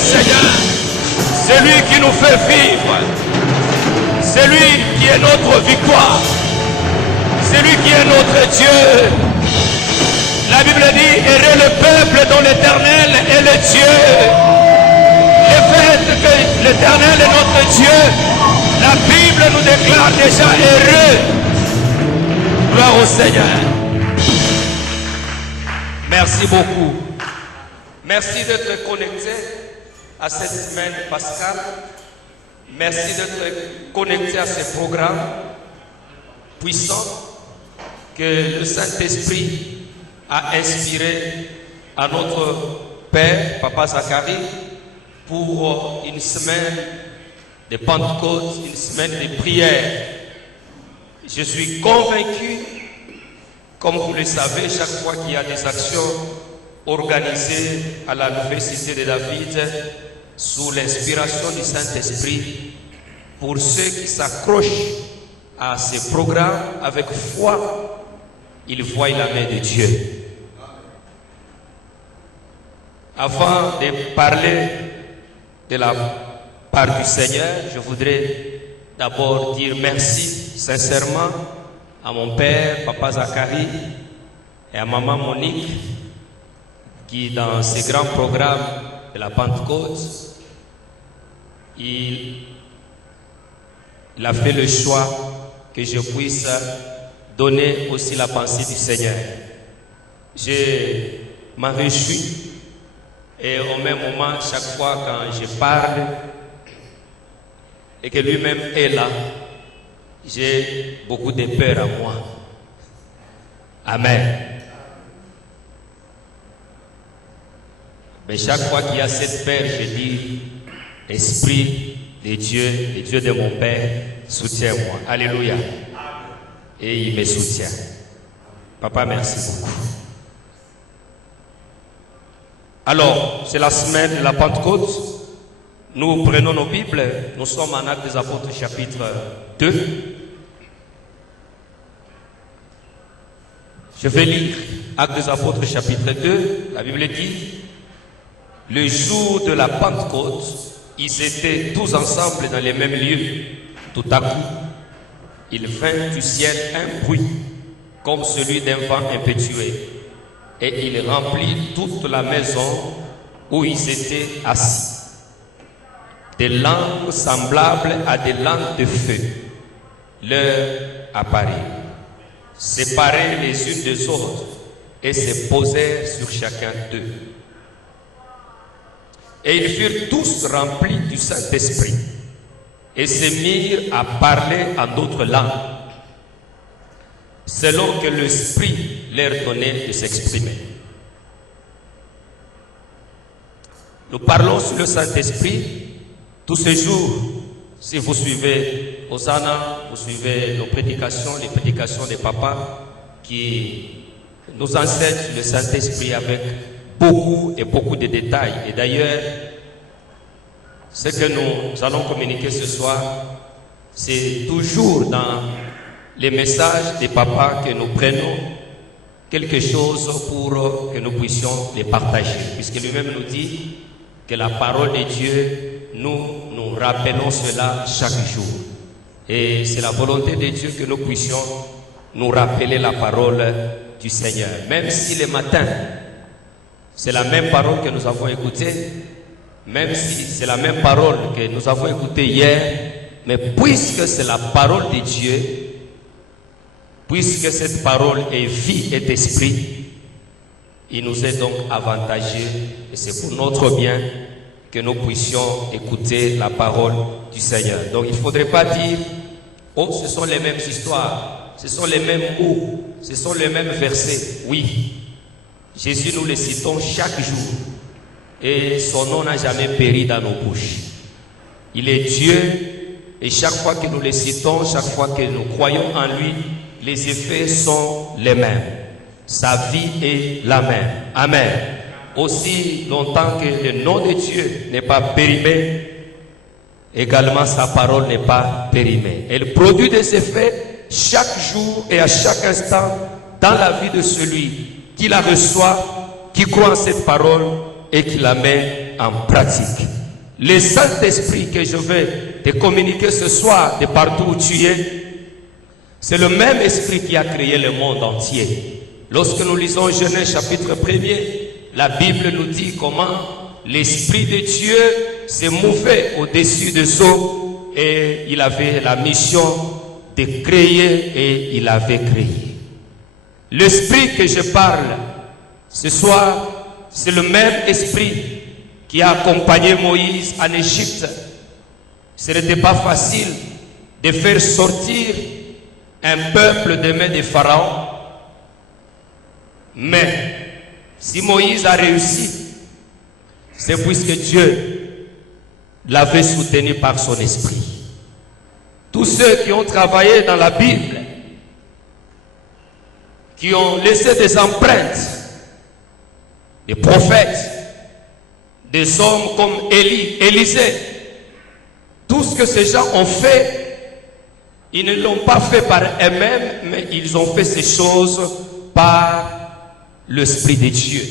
Seigneur. C'est lui qui nous fait vivre. C'est lui qui est notre victoire. C'est lui qui est notre Dieu. La Bible dit, errez le peuple dont l'Éternel est le Dieu. Le fait que l'Éternel est notre Dieu, la Bible nous déclare déjà heureux. Gloire au Seigneur. Merci beaucoup. Merci d'être connecté à cette semaine pascale. Merci d'être connecté à ce programme puissant que le Saint-Esprit a inspiré à notre Père, Papa Zacharie, pour une semaine de Pentecôte, une semaine de prière. Je suis convaincu, comme vous le savez, chaque fois qu'il y a des actions organisées à la Nouvelle Cité de David, sous l'inspiration du Saint-Esprit, pour ceux qui s'accrochent à ces programmes avec foi, ils voient la main de Dieu. Avant de parler de la part du Seigneur, je voudrais d'abord dire merci sincèrement à mon père, Papa Zacharie, et à maman Monique, qui dans ces grands programmes de la Pentecôte, il a fait le choix que je puisse donner aussi la pensée du Seigneur. Je m'en réjouis. Et au même moment, chaque fois quand je parle et que lui-même est là, j'ai beaucoup de peur à moi. Amen. Mais chaque fois qu'il y a cette peur, je dis, Esprit de Dieu, le Dieu de mon Père, soutiens-moi. Alléluia. Et il me soutient. Papa, merci beaucoup. Alors, c'est la semaine de la Pentecôte. Nous prenons nos Bibles. Nous sommes en Actes des Apôtres, chapitre 2. Je vais lire Actes des Apôtres, chapitre 2. La Bible dit, le jour de la Pentecôte, ils étaient tous ensemble dans les mêmes lieux. Tout à coup, il vint du ciel un bruit, comme celui d'un vent impétueux. Et il remplit toute la maison où ils étaient assis. Des langues semblables à des langues de feu leur apparurent, séparées les unes des autres, et se posèrent sur chacun d'eux. Et ils furent tous remplis du Saint-Esprit, et se mirent à parler en d'autres langues, selon que l'Esprit leur donnait de s'exprimer. Nous parlons sur le Saint-Esprit tous ces jours. Si vous suivez Hosanna, vous suivez nos prédications, les prédications des papas qui nous enseignent le Saint-Esprit avec beaucoup de détails. Et d'ailleurs, ce que nous allons communiquer ce soir, c'est toujours dans les messages des papas que nous prenons quelque chose pour que nous puissions les partager. Puisque lui-même nous dit que la parole de Dieu, nous rappelons cela chaque jour. Et c'est la volonté de Dieu que nous puissions nous rappeler la parole du Seigneur. Même si le matin, c'est la même parole que nous avons écoutée, même si c'est la même parole que nous avons écoutée hier, mais puisque c'est la parole de Dieu, puisque cette parole est vie et esprit, il nous est donc avantageux, et c'est pour notre bien que nous puissions écouter la parole du Seigneur. Donc il ne faudrait pas dire, oh, ce sont les mêmes histoires, ce sont les mêmes mots, ce sont les mêmes versets. Oui, Jésus, nous le citons chaque jour, et son nom n'a jamais péri dans nos bouches. Il est Dieu, et chaque fois que nous le citons, chaque fois que nous croyons en lui, les effets sont les mêmes. Sa vie est la même. Amen. Aussi longtemps que le nom de Dieu n'est pas périmé, également sa parole n'est pas périmée. Elle produit des effets chaque jour et à chaque instant dans la vie de celui qui la reçoit, qui croit en cette parole et qui la met en pratique. le Saint-Esprit que je vais te communiquer ce soir de partout où tu es, c'est le même esprit qui a créé le monde entier. Lorsque nous lisons Genèse chapitre 1er, la Bible nous dit comment l'Esprit de Dieu s'est mouvé au-dessus des eaux et il avait la mission de créer et il avait créé. L'Esprit que je parle ce soir, c'est le même esprit qui a accompagné Moïse en Égypte. Ce n'était pas facile de faire sortir un peuple des mains de Pharaon. Mais si Moïse a réussi, c'est puisque Dieu l'avait soutenu par son esprit. Tous ceux qui ont travaillé dans la Bible, qui ont laissé des empreintes, des prophètes, des hommes comme Élisée, tout ce que ces gens ont fait, ils ne l'ont pas fait par eux-mêmes, mais ils ont fait ces choses par l'Esprit de Dieu.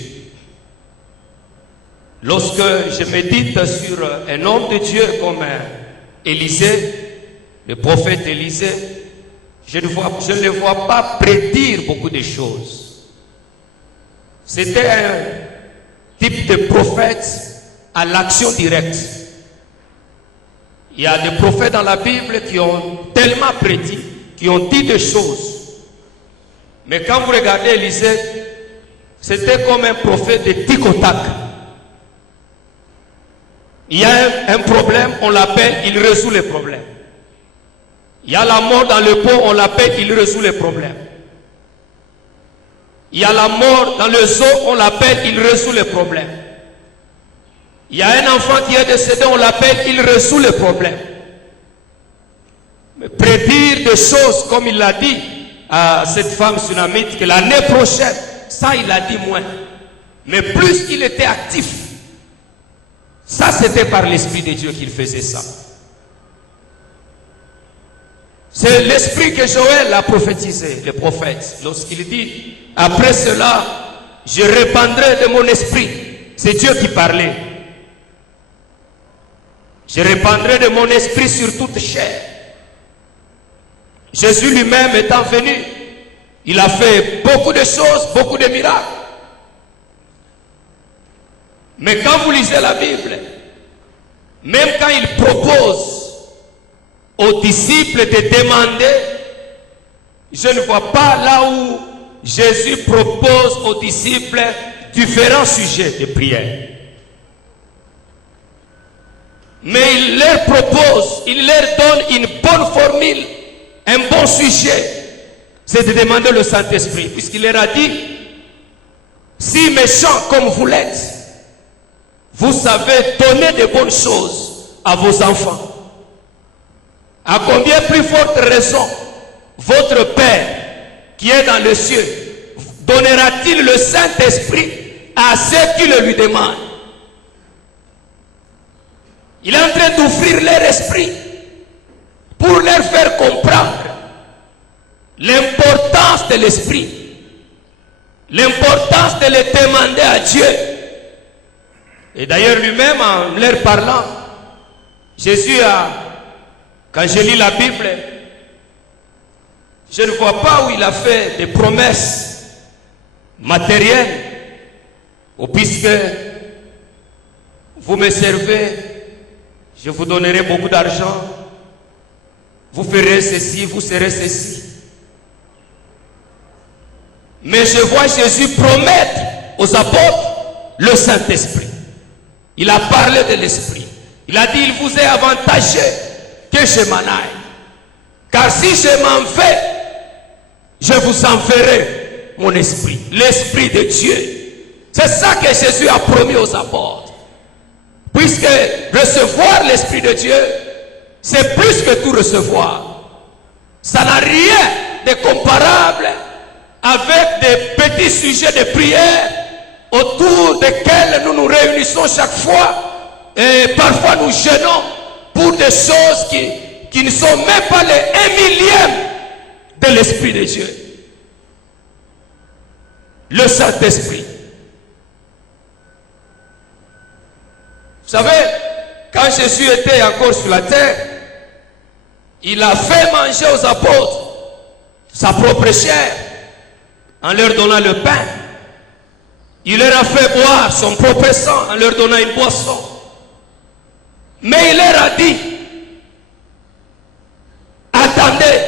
Lorsque je médite sur un homme de Dieu comme Élisée, le prophète Élisée, je ne le vois pas prédire beaucoup de choses. C'était un type de prophète à l'action directe. Il y a des prophètes dans la Bible qui ont tellement prédit, qui ont dit des choses. Mais quand vous regardez Élisée, c'était comme un prophète de tic au tac. Il y a un problème, on l'appelle, il résout le problème. Il y a la mort dans le pot, on l'appelle, il résout les problèmes. Il y a la mort dans le zoo, on l'appelle, il résout les problèmes. Il y a un enfant qui est décédé, on l'appelle, il résout les problèmes. Mais prédire des choses, comme il l'a dit à cette femme sunamite, que l'année prochaine, ça il a dit moins. Mais plus il était actif, ça c'était par l'Esprit de Dieu qu'il faisait ça. C'est l'esprit que Joël a prophétisé, le prophète, lorsqu'il dit, après cela, je répandrai de mon esprit. C'est Dieu qui parlait. Je répandrai de mon esprit sur toute chair. Jésus lui-même étant venu, il a fait beaucoup de choses, beaucoup de miracles. Mais quand vous lisez la Bible, même quand il propose aux disciples de demander, je ne vois pas là où Jésus propose aux disciples différents sujets de prière. Mais il leur propose, il leur donne une bonne formule, un bon sujet, c'est de demander le Saint-Esprit, puisqu'il leur a dit, si méchants comme vous l'êtes, vous savez donner de bonnes choses à vos enfants. À combien plus forte raison votre Père qui est dans le ciel donnera-t-il le Saint-Esprit à ceux qui le lui demandent? Il est en train d'ouvrir leur esprit pour leur faire comprendre l'importance de l'esprit, l'importance de le demander à Dieu. Et d'ailleurs lui-même, en leur parlant, Jésus a, quand je lis la Bible, je ne vois pas où il a fait des promesses matérielles, ou puisque vous me servez, je vous donnerai beaucoup d'argent, vous ferez ceci, vous serez ceci. Mais je vois Jésus promettre aux apôtres le Saint-Esprit. Il a parlé de l'Esprit. Il a dit, il vous est avantageux que je m'en aille. Car si je m'en vais, je vous enverrai mon esprit, l'Esprit de Dieu. C'est ça que Jésus a promis aux apôtres. Puisque recevoir l'Esprit de Dieu, c'est plus que tout recevoir. Ça n'a rien de comparable avec des petits sujets de prière autour desquels nous nous réunissons chaque fois. Et parfois nous jeûnons pour des choses qui ne sont même pas les 1 millième de l'Esprit de Dieu. Le Saint-Esprit. Vous savez, quand quand Jésus était encore sur la terre, il a fait manger aux apôtres sa propre chair en leur donnant le pain. Il leur a fait boire son propre sang en leur donnant une boisson. Mais il leur a dit, attendez,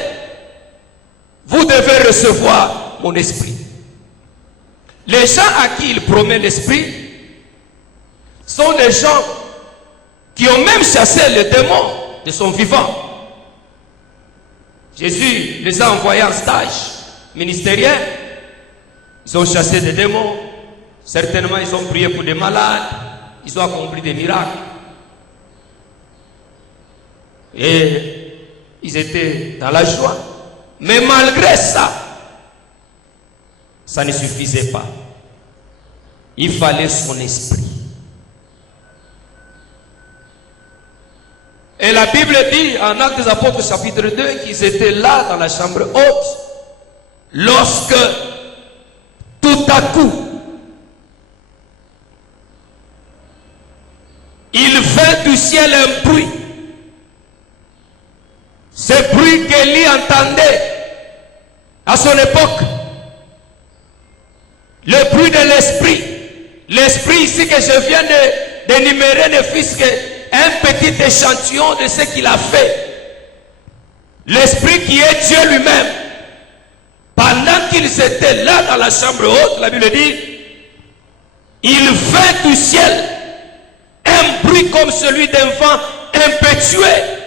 vous devez recevoir mon esprit. Les gens à qui il promet l'esprit sont des gens qui ont même chassé les démons de son vivant. Jésus les a envoyés en stage ministériel. Ils ont chassé des démons. Certainement, ils ont prié pour des malades. Ils ont accompli des miracles. Et ils étaient dans la joie. Mais malgré ça, ça ne suffisait pas. Il fallait son esprit. Et la Bible dit en Actes des Apôtres chapitre 2 qu'ils étaient là dans la chambre haute lorsque tout à coup il vint du ciel un bruit. Ce bruit qu'Élie entendait à son époque. Le bruit de l'esprit. L'esprit ici que je viens d'énumérer ne fût qu'un petit échantillon de ce qu'il a fait. L'esprit qui est Dieu lui-même. Pendant qu'ils étaient là dans la chambre haute, la Bible dit, il vint du ciel un bruit comme celui d'un vent impétueux.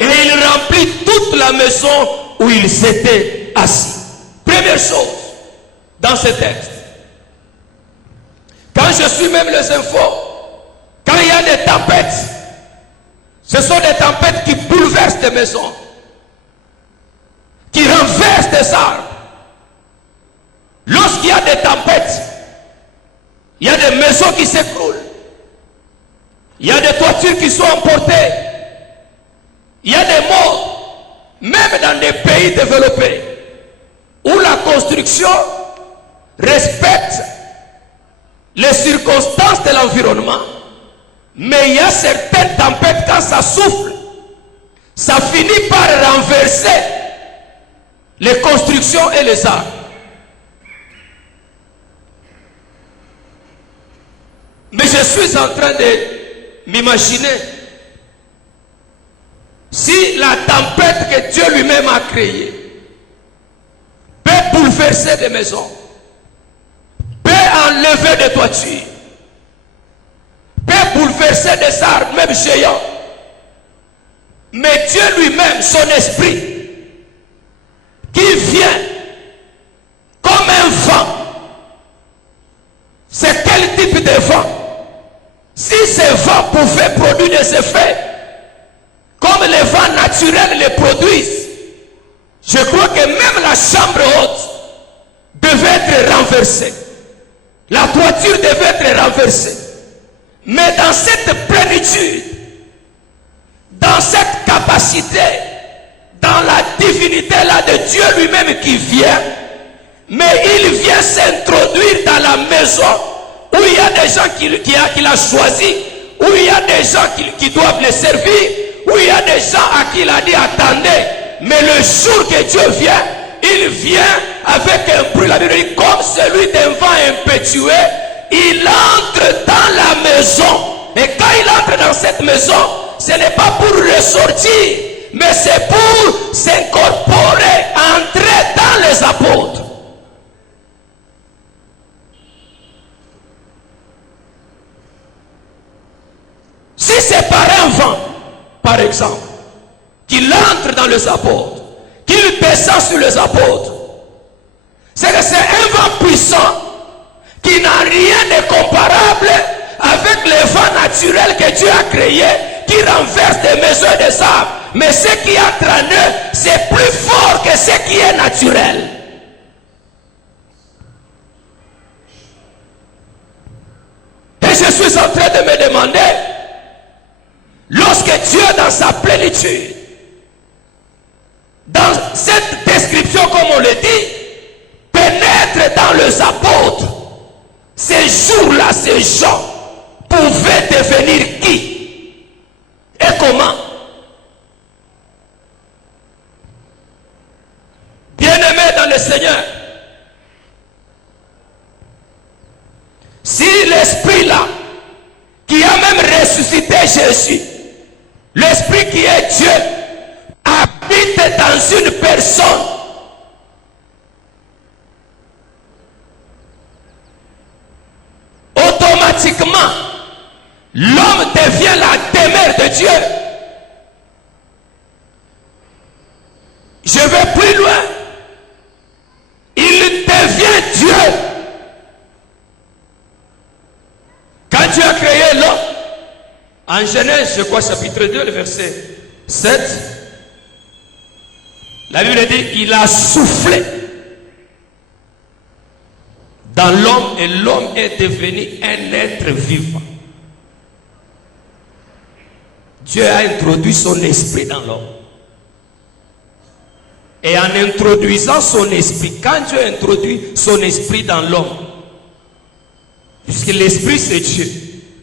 Et il remplit toute la maison où il s'était assis. Première chose dans ce texte. Quand je suis même les infos, quand il y a des tempêtes, ce sont des tempêtes qui bouleversent des maisons, qui renversent des arbres. Lorsqu'il y a des tempêtes, il y a des maisons qui s'écroulent. Il y a des toitures qui sont emportées. Il y a des morts, même dans des pays développés, où la construction respecte les circonstances de l'environnement. Mais il y a certaines tempêtes, quand ça souffle, ça finit par renverser les constructions et les arbres. Mais je suis en train de m'imaginer si la tempête que Dieu lui-même a créée peut bouleverser des maisons, peut enlever des toitures, peut bouleverser des arbres, même géants. Mais Dieu lui-même, son esprit, qui vient comme un vent, c'est quel type de vent? Si ce vent pouvait produire des effets, comme les vents naturels les produisent, je crois que même la chambre haute devait être renversée. La toiture devait être renversée. Mais dans cette plénitude, dans cette capacité, dans la divinité là de Dieu lui-même qui vient, mais il vient s'introduire dans la maison où il y a des gens qu'il a choisi, où il y a des gens qui doivent les servir, où il y a des gens à qui il a dit attendez, mais le jour que Dieu vient, il vient avec un bruit, la Bible dit, comme celui d'un vent impétueux, il entre dans la maison. Et quand il entre dans cette maison, ce n'est pas pour ressortir, mais c'est pour s'incorporer, entrer dans les apôtres. Si c'est par un vent, par exemple, qu'il entre dans les apôtres, qu'il descend sur les apôtres, c'est que c'est un vent puissant qui n'a rien de comparable avec les vents naturels que Dieu a créés, qui renversent des maisons et des arbres. Mais ce qui entre en eux, c'est plus fort que ce qui est naturel. Et je suis en train de me demander, lorsque Dieu dans sa plénitude, dans cette description comme on le dit, pénètre dans les apôtres, ces jours-là, ces gens pouvaient devenir qui? Si l'esprit là, qui a même ressuscité Jésus, l'esprit qui est Dieu, habite dans une personne, automatiquement, l'homme devient la demeure de Dieu. Je vais plus loin. Il devient Dieu. Quand Dieu a créé l'homme, en Genèse, je crois, chapitre 2, le verset 7, la Bible dit qu'il a soufflé dans l'homme et l'homme est devenu un être vivant. Dieu a introduit son esprit dans l'homme. Et en introduisant son esprit, quand Dieu introduit son esprit dans l'homme, puisque l'esprit c'est Dieu,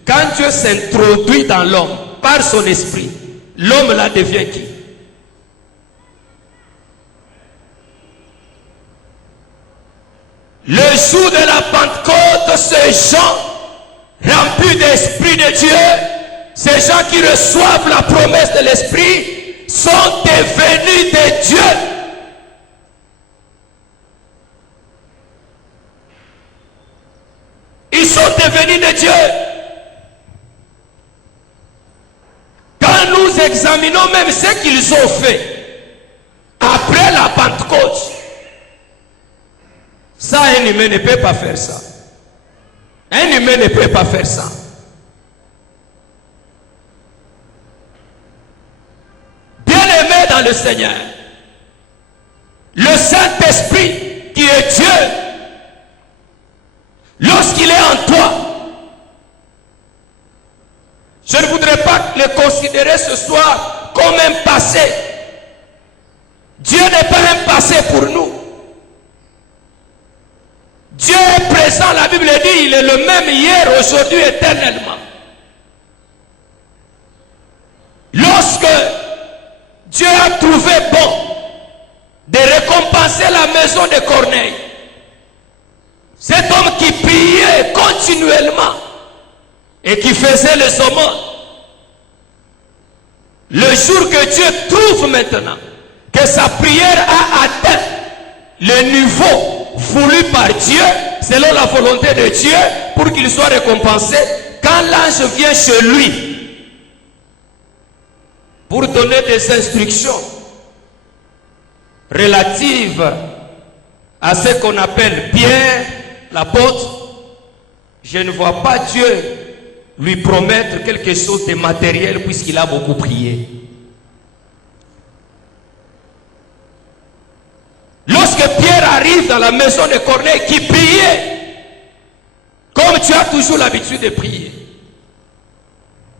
quand Dieu s'introduit dans l'homme par son esprit, l'homme là devient qui? Le jour de la Pentecôte, ces gens remplis d'esprit de Dieu, ces gens qui reçoivent la promesse de l'esprit, sont devenus des dieux. Ils sont devenus des dieux. Quand nous examinons même ce qu'ils ont fait après la Pentecôte, ça, un humain ne peut pas faire ça. Un humain ne peut pas faire ça. Bien-aimé dans le Seigneur, le Saint-Esprit qui est Dieu, lorsqu'il est en toi, je ne voudrais pas le considérer ce soir comme un passé. Dieu n'est pas un passé pour nous. Dieu est présent, la Bible dit, il est le même hier, aujourd'hui, éternellement. Lorsque Dieu a trouvé bon de récompenser la maison de Corneille, cet homme qui priait continuellement et qui faisait les aumônes, le jour que Dieu trouve maintenant que sa prière a atteint le niveau voulu par Dieu, selon la volonté de Dieu, pour qu'il soit récompensé, quand l'ange vient chez lui pour donner des instructions relatives à ce qu'on appelle Pierre, l'apôtre, je ne vois pas Dieu lui promettre quelque chose de matériel puisqu'il a beaucoup prié. Lorsque Pierre arrive dans la maison de Corneille qui priait, comme tu as toujours l'habitude de prier,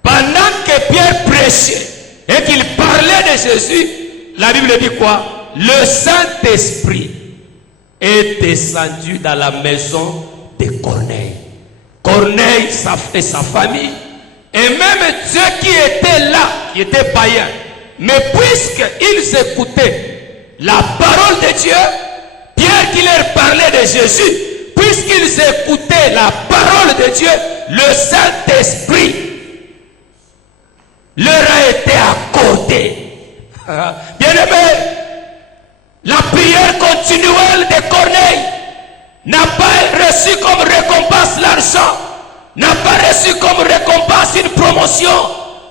pendant que Pierre prêchait et qu'il parlait de Jésus, la Bible dit quoi? Le Saint-Esprit est descendu dans la maison de Corneille. Corneille et sa famille, et même ceux qui étaient là, qui étaient païens, mais puisqu'ils écoutaient la parole de Dieu, Pierre qui leur parlait de Jésus, puisqu'ils écoutaient la parole de Dieu, le Saint-Esprit leur a été accordé. Bien-aimé, la prière continuelle de Corneille n'a pas reçu comme récompense l'argent, n'a pas reçu comme récompense une promotion,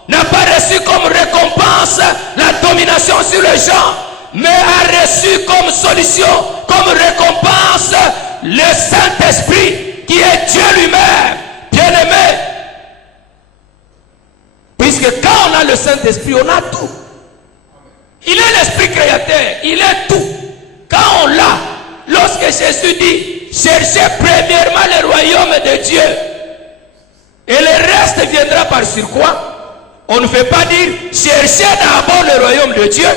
n'a pas reçu comme récompense la domination sur les gens, mais a reçu comme solution, comme récompense, le Saint-Esprit qui est Dieu lui-même. Bien-aimé, puisque quand on a le Saint-Esprit, on a tout. Il est l'Esprit créateur, il est tout. Quand on l'a, lorsque Jésus dit, cherchez premièrement le royaume de Dieu, et le reste viendra par sur quoi? On ne fait pas dire, cherchez d'abord le royaume de Dieu,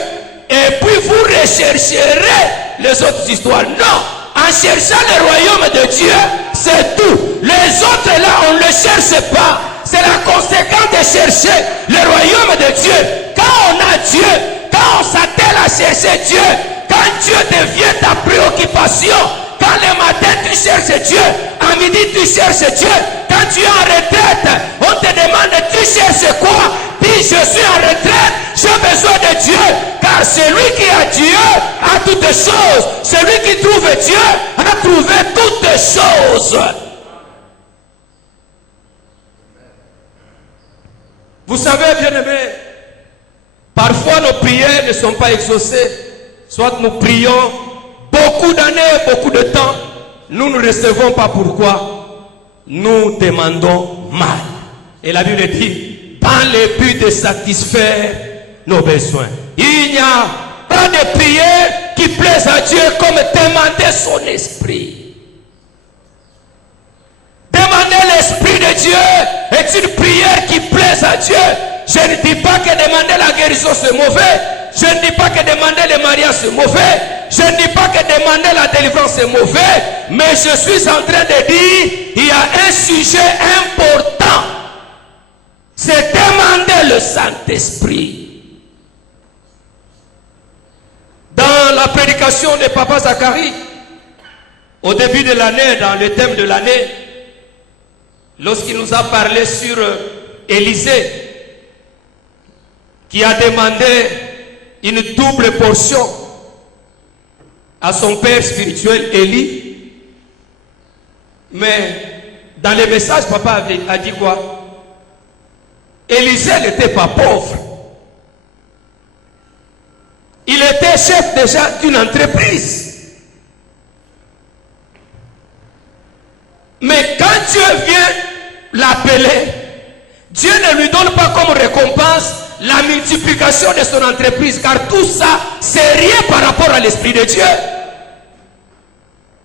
et puis vous rechercherez les autres histoires. Non, en cherchant le royaume de Dieu, c'est tout. Les autres là, on ne le cherche pas. C'est la conséquence de chercher le royaume de Dieu. Quand on a Dieu, quand on s'attelle à chercher Dieu, quand Dieu devient ta préoccupation, quand le matin tu cherches Dieu, à midi tu tu cherches Dieu. Quand tu es en retraite, on te demande tu cherches quoi? Dis je suis en retraite, j'ai besoin de Dieu. Car celui qui a Dieu a toutes choses. Celui qui trouve Dieu a trouvé toutes choses. Vous savez, bien-aimés, parfois nos prières ne sont pas exaucées. Soit nous prions beaucoup d'années, beaucoup de temps. Nous ne recevons pas. Pourquoi? Nous demandons mal. Et la Bible dit, dans le but de satisfaire nos besoins. Il n'y a pas de prière qui plaise à Dieu comme demander son esprit. Demander l'esprit de Dieu est une prière qui plaise à Dieu. Je ne dis pas que demander la guérison c'est mauvais. Je ne dis pas que demander le mariage c'est mauvais. Je ne dis pas que demander la délivrance c'est mauvais. Mais je suis en train de dire, il y a un sujet important. C'est demander le Saint-Esprit. Dans la prédication de Papa Zacharie, au début de l'année, dans le thème de l'année, lorsqu'il nous a parlé sur Élisée, qui a demandé une double portion à son père spirituel Élie. Mais dans le message, papa a dit quoi? Élisée n'était pas pauvre. Il était chef déjà d'une entreprise. Mais quand Dieu vient l'appeler, Dieu ne lui donne pas comme récompense la multiplication de son entreprise, car tout ça, c'est rien par rapport à l'Esprit de Dieu.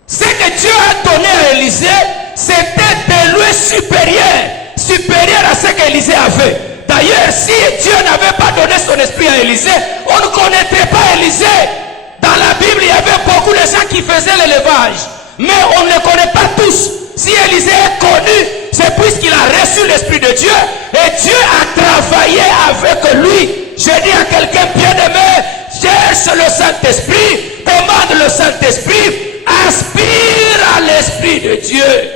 Ce que Dieu a donné à Élisée, c'était de loin supérieur à ce qu'Élisée avait. D'ailleurs, si Dieu n'avait pas donné son esprit à Élisée, on ne connaîtrait pas Élisée. Dans la Bible, il y avait beaucoup de gens qui faisaient l'élevage, mais on ne les connaît pas tous. Si Élisée est connu, c'est puisqu'il a reçu l'Esprit de Dieu et Dieu a travaillé avec lui. Je dis à quelqu'un bien-aimé, cherche le Saint-Esprit, demande le Saint-Esprit, aspire à l'Esprit de Dieu.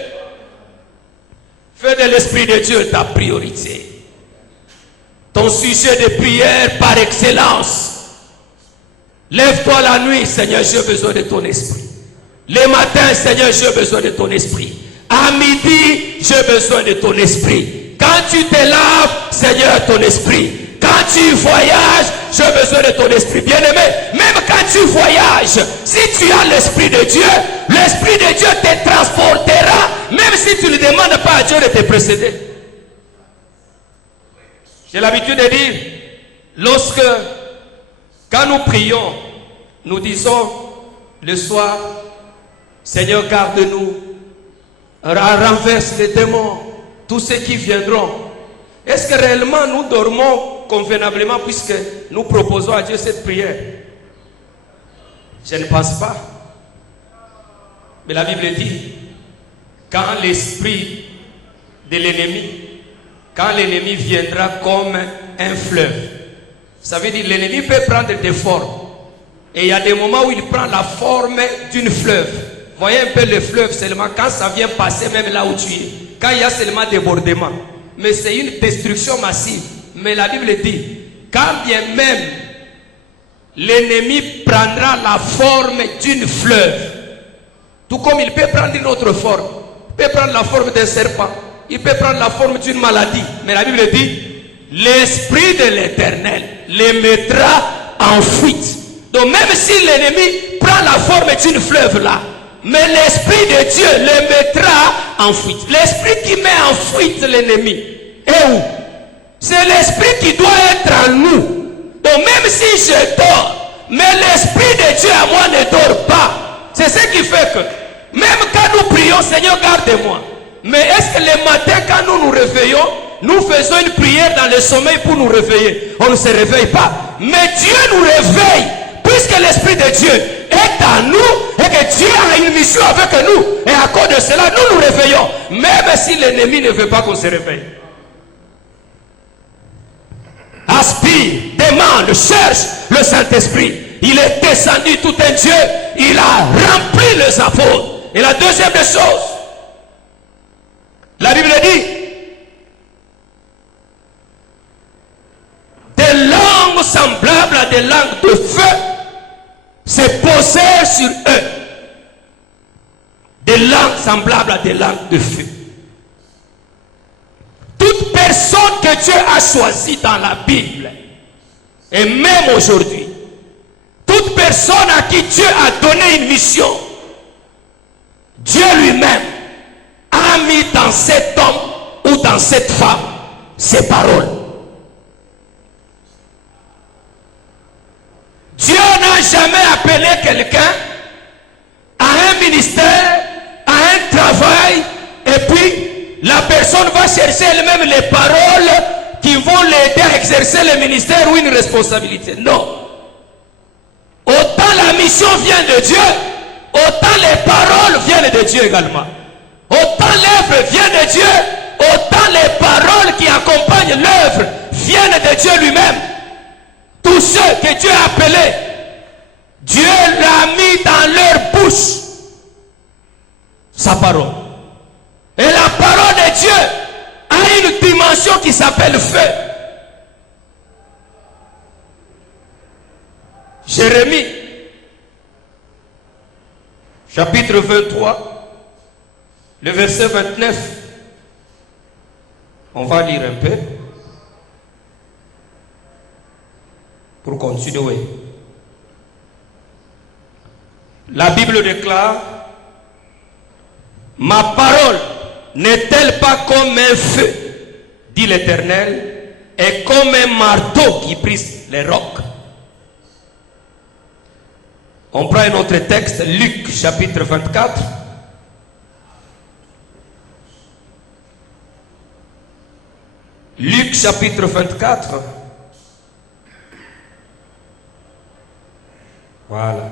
Fais de l'Esprit de Dieu ta priorité. Ton sujet de prière par excellence. Lève-toi la nuit, Seigneur, j'ai besoin de ton esprit. Les matins, Seigneur, j'ai besoin de ton esprit. À midi, j'ai besoin de ton esprit. Quand tu te laves, Seigneur, ton esprit. Quand tu voyages, j'ai besoin de ton esprit. Bien-aimé, même quand tu voyages, si tu as l'Esprit de Dieu, l'Esprit de Dieu te transportera, même si tu ne demandes pas à Dieu de te précéder. J'ai l'habitude de dire, quand nous prions, nous disons le soir, Seigneur, garde-nous, renverse les démons, tous ceux qui viendront. Est-ce que réellement nous dormons convenablement puisque nous proposons à Dieu cette prière? Je ne pense pas. Mais la Bible dit, quand l'esprit de l'ennemi, quand l'ennemi viendra comme un fleuve, ça veut dire l'ennemi peut prendre des formes. Et il y a des moments où il prend la forme d'une fleuve. Voyez un peu le fleuve seulement quand ça vient passer même là où tu es. Quand il y a seulement débordement. Mais c'est une destruction massive. Mais la Bible dit, quand bien même l'ennemi prendra la forme d'une fleuve, tout comme il peut prendre une autre forme, il peut prendre la forme d'un serpent, il peut prendre la forme d'une maladie. Mais la Bible dit, l'Esprit de l'Éternel les mettra en fuite. Donc même si l'ennemi prend la forme d'une fleuve là, mais l'Esprit de Dieu les mettra en fuite. L'Esprit qui met en fuite l'ennemi est où? C'est l'Esprit qui doit être en nous. Donc même si je dors, mais l'Esprit de Dieu à moi ne dort pas. C'est ce qui fait que même quand nous prions, Seigneur garde-moi. Mais est-ce que le matin quand nous nous réveillons, nous faisons une prière dans le sommeil pour nous réveiller? On ne se réveille pas. Mais Dieu nous réveille. Puisque l'Esprit de Dieu est en nous et que Dieu a une mission avec nous. Et à cause de cela, nous nous réveillons. Même si l'ennemi ne veut pas qu'on se réveille. Aspire, demande, cherche le Saint-Esprit. Il est descendu tout un Dieu. Il a rempli les apôtres. Et la deuxième des choses, des langues de feu se posèrent sur eux. Des langues semblables à des langues de feu. Toute personne que Dieu a choisie dans la Bible, et même aujourd'hui, toute personne à qui Dieu a donné une mission, Dieu lui-même a mis dans cet homme ou dans cette femme ses paroles. Dieu n'a jamais appelé quelqu'un à un ministère, à un travail, et puis la personne va chercher elle-même les paroles qui vont l'aider à exercer le ministère ou une responsabilité. Non. Autant la mission vient de Dieu, autant les paroles viennent de Dieu également. Autant l'œuvre vient de Dieu, autant les paroles qui accompagnent l'œuvre viennent de Dieu lui-même. Tous ceux que Dieu a appelés, Dieu l'a mis dans leur bouche sa parole. Et la parole de Dieu a une dimension qui s'appelle feu. Jérémie, chapitre 23, le verset 29. On va lire un peu pour continuer. La Bible déclare: ma parole n'est-elle pas comme un feu, dit l'Éternel, et comme un marteau qui brise les rocs? On prend un autre texte, Luc chapitre 24. Luc chapitre 24. Voilà.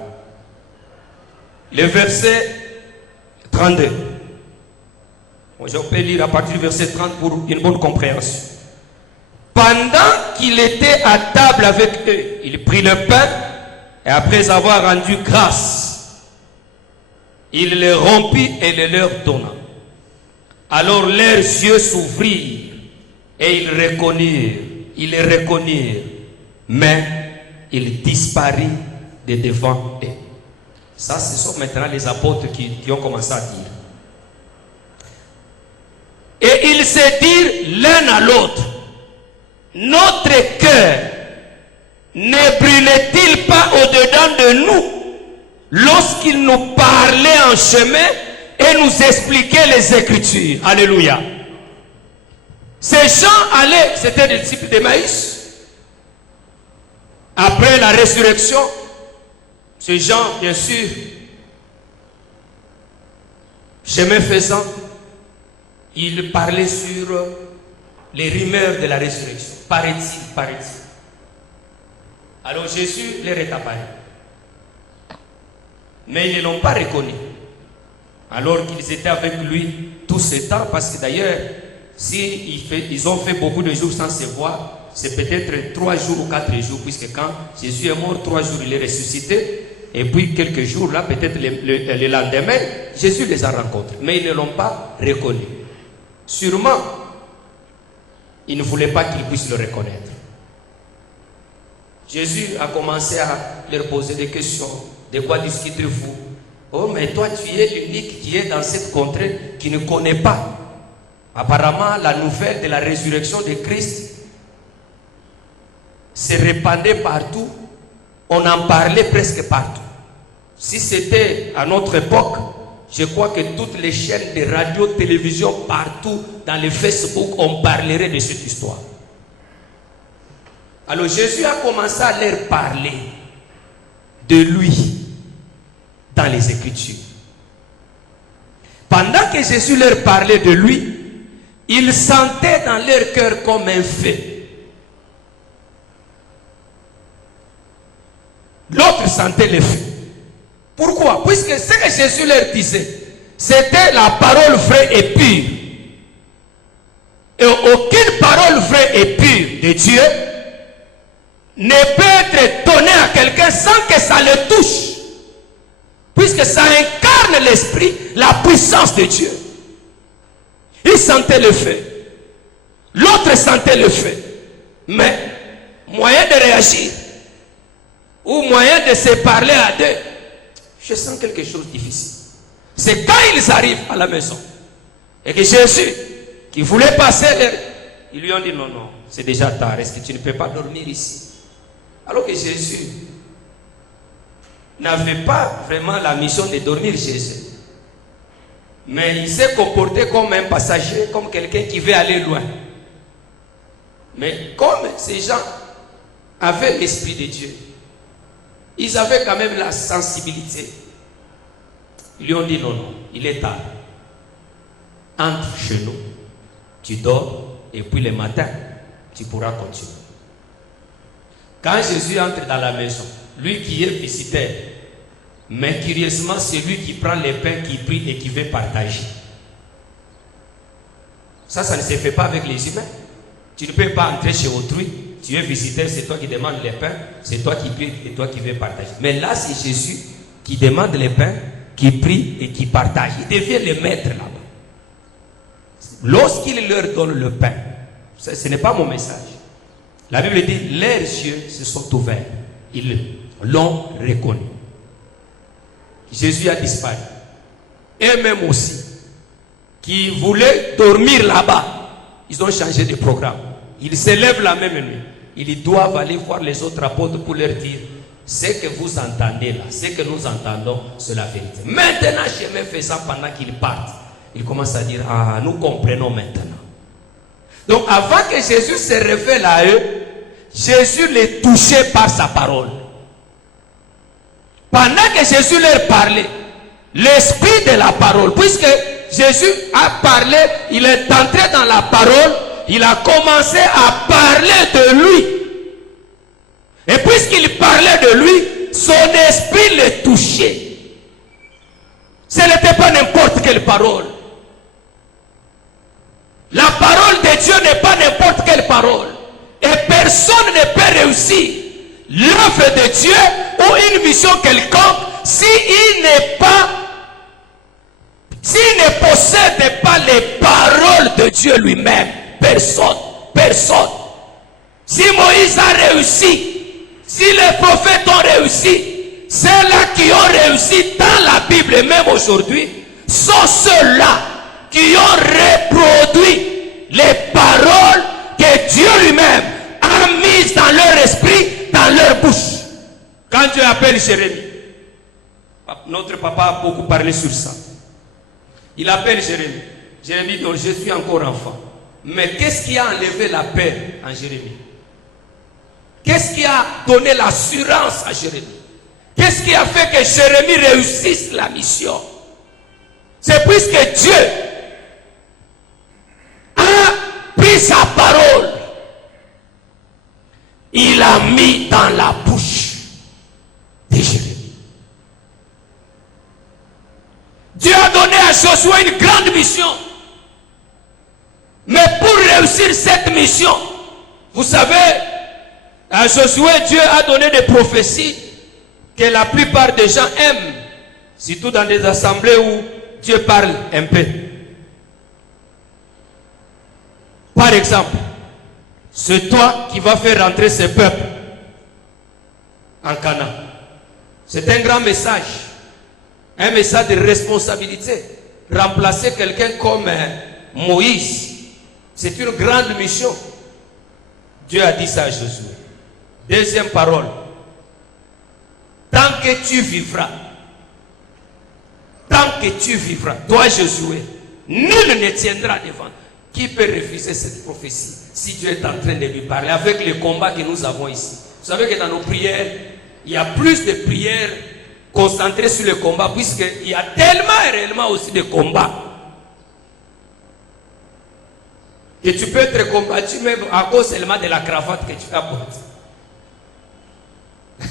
Le verset 32. Je peux lire à partir du verset 30 pour une bonne compréhension. Pendant qu'il était à table avec eux, il prit le pain et après avoir rendu grâce, il le rompit et le leur donna. Alors leurs yeux s'ouvrirent et ils le reconnurent, mais il disparut de devant eux. Ça, ce sont maintenant les apôtres qui ont commencé à dire. Et ils se dirent l'un à l'autre: notre cœur ne brûlait-il pas au-dedans de nous lorsqu'il nous parlait en chemin et nous expliquait les Écritures? Alléluia. Ces gens allaient, c'était des disciples d'Emmaüs. Après la résurrection, ces gens, bien sûr, chemin faisant, ils parlaient sur les rumeurs de la résurrection. Paraît-il, paraît-il. Alors Jésus leur est apparu. Mais ils ne l'ont pas reconnu. Alors qu'ils étaient avec lui tout ce temps, parce que d'ailleurs, ils ont fait beaucoup de jours sans se voir, c'est peut-être 3 jours ou 4 jours, puisque quand Jésus est mort, 3 jours il est ressuscité. Et puis quelques jours là, peut-être le lendemain, Jésus les a rencontrés. Mais ils ne l'ont pas reconnu. Sûrement, ils ne voulaient pas qu'ils puissent le reconnaître. Jésus a commencé à leur poser des questions. De quoi discutez-vous? Oh, mais toi tu es l'unique qui est dans cette contrée, qui ne connaît pas. Apparemment, la nouvelle de la résurrection de Christ se répandait partout. On en parlait presque partout. Si c'était à notre époque, je crois que toutes les chaînes de radio, télévision, partout, dans les Facebook, on parlerait de cette histoire. Alors Jésus a commencé à leur parler de lui dans les Écritures. Pendant que Jésus leur parlait de lui, ils sentaient dans leur cœur comme un feu. L'autre sentait le feu. Pourquoi? Puisque ce que Jésus leur disait, c'était la parole vraie et pure. Et aucune parole vraie et pure de Dieu ne peut être donnée à quelqu'un sans que ça le touche. Puisque ça incarne l'esprit, la puissance de Dieu. Il sentait le feu. L'autre sentait le feu. Mais, moyen de réagir, ou moyen de se parler à deux, je sens quelque chose de difficile. C'est quand ils arrivent à la maison et que Jésus, qui voulait passer, ils lui ont dit non, non, c'est déjà tard, est-ce que tu ne peux pas dormir ici? Alors que Jésus n'avait pas vraiment la mission de dormir chez eux. Mais il s'est comporté comme un passager, comme quelqu'un qui veut aller loin. Mais comme ces gens avaient l'Esprit de Dieu, ils avaient quand même la sensibilité. Ils lui ont dit non, non, il est tard. Entre chez nous, tu dors et puis le matin, tu pourras continuer. Quand Jésus entre dans la maison, lui qui est visiteur, mais curieusement, c'est lui qui prend les pains, qui prie et qui veut partager. Ça ne se fait pas avec les humains. Tu ne peux pas entrer chez autrui. Tu es visiteur, c'est toi qui demandes les pains, c'est toi qui prie et toi qui veux partager. Mais là, c'est Jésus qui demande les pains, qui prie et qui partage. Il devient le maître là-bas. Lorsqu'il leur donne le pain, ce n'est pas mon message. La Bible dit, leurs yeux se sont ouverts. Ils l'ont reconnu. Jésus a disparu. Et même aussi, qui voulaient dormir là-bas, ils ont changé de programme. Ils se lèvent la même nuit. Ils doivent aller voir les autres apôtres pour leur dire, ce que vous entendez là, ce que nous entendons, c'est la vérité. Maintenant, chemin faisant, pendant qu'ils partent, ils commencent à dire, ah, nous comprenons maintenant. Donc, avant que Jésus se révèle à eux, Jésus les touchait par sa parole. Pendant que Jésus leur parlait, l'esprit de la parole, puisque Jésus a parlé, il est entré dans la parole, il a commencé à parler de lui. Et puisqu'il parlait de lui, son esprit le touchait. Ce n'était pas n'importe quelle parole. La parole de Dieu n'est pas n'importe quelle parole. Et personne ne peut réussir l'œuvre de Dieu ou une mission quelconque s'il ne possède pas les paroles de Dieu lui-même. Personne. Personne. Si Moïse a réussi, si les prophètes ont réussi, ceux-là qui ont réussi dans la Bible, et même aujourd'hui, sont ceux-là qui ont reproduit les paroles que Dieu lui-même a mises dans leur esprit, dans leur bouche. Quand Dieu appelle Jérémie, notre papa a beaucoup parlé sur ça. Il appelle Jérémie. Jérémie dit, je suis encore enfant. Mais qu'est-ce qui a enlevé la paix en Jérémie? Qu'est-ce qui a donné l'assurance à Jérémie? Qu'est-ce qui a fait que Jérémie réussisse la mission? C'est puisque Dieu a pris sa parole, il a mis dans la bouche de Jérémie. Dieu a donné à Josué une grande mission. Mais pour réussir cette mission, vous savez, à Josué, Dieu a donné des prophéties que la plupart des gens aiment, surtout dans des assemblées où Dieu parle un peu. Par exemple, c'est toi qui vas faire rentrer ce peuple en Canaan. C'est un grand message, un message de responsabilité. Remplacer quelqu'un comme Moïse, c'est une grande mission. Dieu a dit ça à Josué. Deuxième parole. Tant que tu vivras, toi Josué, nul ne tiendra devant. Qui peut refuser cette prophétie si Dieu est en train de lui parler avec les combats que nous avons ici? Vous savez que dans nos prières, il y a plus de prières concentrées sur le combat, puisqu'il y a tellement et réellement aussi de combats que tu peux être combattu même à cause seulement de la cravate que tu apportes.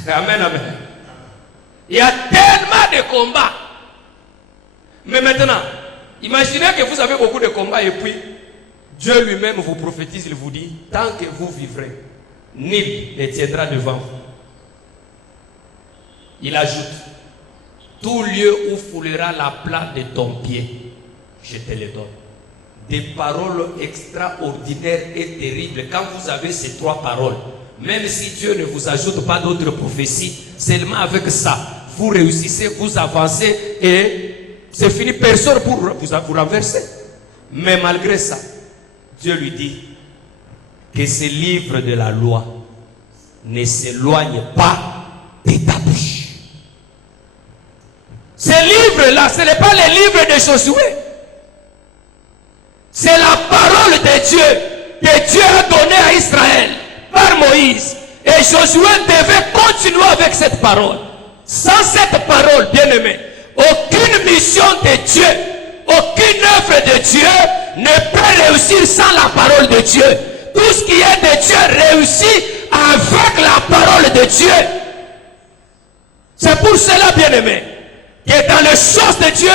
Amen, amen. Il y a tellement de combats. Mais maintenant, imaginez que vous avez beaucoup de combats et puis Dieu lui-même vous prophétise, il vous dit, tant que vous vivrez, nul ne tiendra devant vous. Il ajoute, tout lieu où foulera la plante de ton pied, je te le donne. Des paroles extraordinaires et terribles. Quand vous avez ces trois paroles, Même si Dieu ne vous ajoute pas d'autres prophéties, seulement avec ça, vous réussissez, vous avancez et c'est fini, personne pour vous renverser. Mais malgré ça, Dieu lui dit que ce livre de la loi ne s'éloigne pas de ta bouche. Ce livre-là, ce n'est pas le livre de Josué. C'est la parole de Dieu que Dieu a donnée à Israël par Moïse. Et Josué devait continuer avec cette parole. Sans cette parole, bien-aimé, aucune mission de Dieu, aucune œuvre de Dieu ne peut réussir sans la parole de Dieu. Tout ce qui est de Dieu réussit avec la parole de Dieu. C'est pour cela, bien-aimé, que dans les choses de Dieu,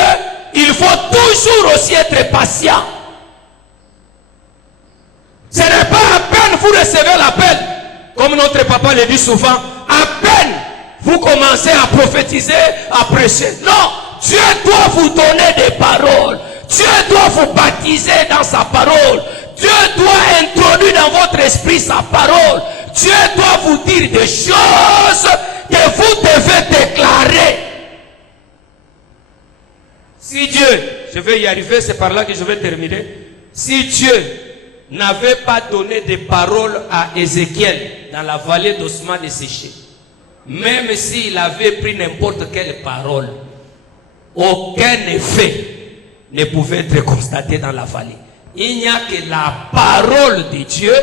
il faut toujours aussi être patient. Ce n'est pas à peine vous recevez l'appel, comme notre papa le dit souvent, à peine vous commencez à prophétiser, à prêcher. Non, Dieu doit vous donner des paroles. Dieu doit vous baptiser dans sa parole. Dieu doit introduire dans votre esprit sa parole. Dieu doit vous dire des choses que vous devez déclarer. Si Dieu, je vais y arriver, c'est par là que je vais terminer. Si Dieu n'avait pas donné de paroles à Ézéchiel dans la vallée d'ossements desséchés, même s'il avait pris n'importe quelle parole, aucun effet ne pouvait être constaté dans la vallée. Il n'y a que la parole de Dieu,